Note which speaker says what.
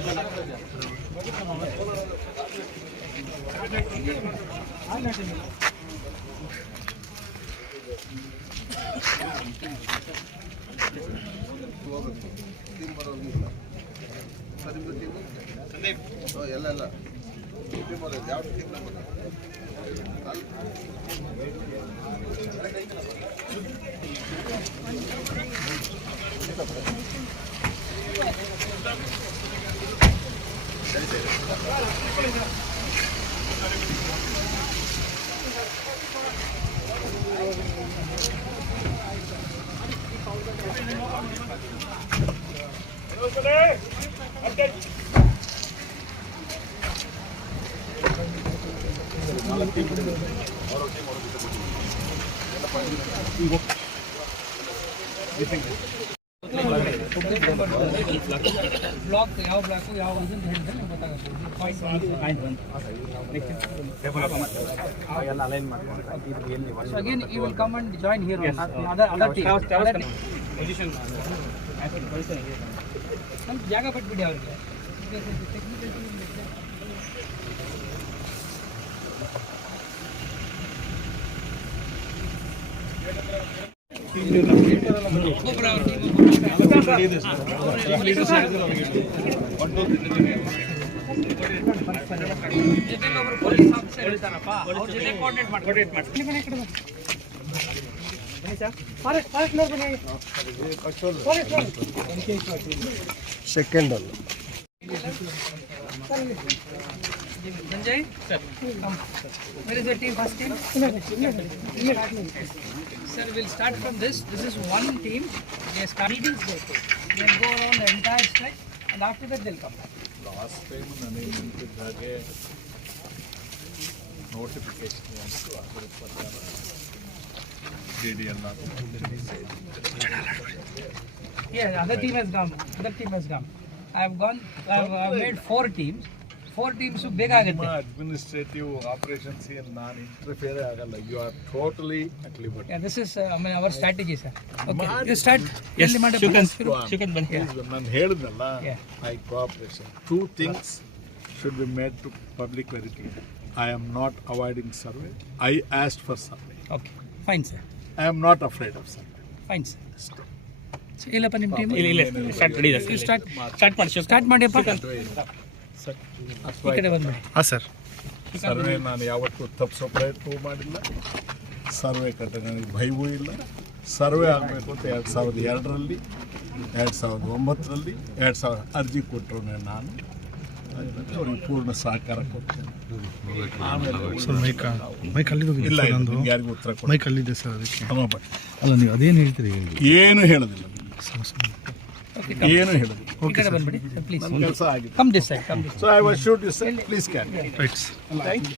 Speaker 1: ಎಲ್ಲ ಯಾವ team
Speaker 2: block ಯಾವ ಬ್ಲಾಕು ಯಾವ ಅಂತ ಹೇಳಿದ್ರೆ ಗೊತ್ತಾಗುತ್ತೆ. So again you will come and join here on other team. Position ಸ್ವಲ್ಪ ಜಾಗ ಬಿಟ್ಬಿಡಿ ಅವರಿಗೆ.
Speaker 1: ಸೆಕೆಂಡ್ ಅಲ್ಲ
Speaker 2: Sanjay, sir. Where is the team? First team? Sir, we'll start from this. This is one team. They start meetings. They'll go around the entire stretch, and after that they'll come back.
Speaker 3: Last time, ನನಗೆ notification ಬಂತು ಅದರ ಪ್ರಕಾರ DDL
Speaker 2: Yeah, other team has come. Other team has come. I have made 4 teams. 4 teams ಬೇಗ ಆಗುತ್ತೆ.
Speaker 3: Administrative operations ಏನು ನಾನು interfere ಆಗಲ್ಲ. You are totally at liberty.
Speaker 2: Yeah, this is our strategy, sir. Okay, you start. Yes,
Speaker 3: ನಾನು ಹೇಳಿದ್ನಲ್ಲ, I cooperation 2 things should be made to public very clear. I am not avoiding survey. I asked for survey.
Speaker 2: Okay, fine, sir.
Speaker 3: I am not afraid of survey.
Speaker 2: Fine, sir. ಇಲ್ಲಪ್ಪ ನಿಮ್ಮ team start ಮಾಡಿಯಪ್ಪ. ಈ ಕಡೆ ಬಂದ್ಬಿಡಿ.
Speaker 3: ಹಾಂ sir. Survey ನಾನು ಯಾವತ್ತೂ ತಪ್ಪಿಸೋ ಪ್ರಯತ್ನವೂ ಮಾಡಿಲ್ಲ. Survey ಕಟ್ಟೆ ನನಗೆ ಭಯವೂ ಇಲ್ಲ. ಸರ್ವೆ ಆಗಬೇಕು ಅಂತ 2002ರಲ್ಲಿ 2009ರಲ್ಲಿ 2000 ಅರ್ಜಿ ಕೊಟ್ಟರು. ನಾನು ಅವ್ರಿಗೆ ಪೂರ್ಣ ಸಹಕಾರ ಕೊಡ್ತೇನೆ. ಇಲ್ಲ ಯಾರಿಗೂ ಉತ್ತರ
Speaker 4: ಮೈಕಲ್ಲಿದೆ ಸರ್ ಅದಕ್ಕೆ.
Speaker 3: ಅಲ್ಲ ನೀವು ಅದೇನು ಹೇಳ್ತೀರಿ? ಏನು ಹೇಳೋದಿಲ್ಲ, ಏನು ಹೇಳೋದಿಲ್ಲ.
Speaker 2: ಈ ಕಡೆ ಬಂದ್ಬಿಡಿ ಪ್ಲೀಸ್.
Speaker 3: ಕೆಲಸ ಆಗಿದೆ.
Speaker 2: Come this side.
Speaker 3: So I was shoot this side. Please can.
Speaker 4: Right.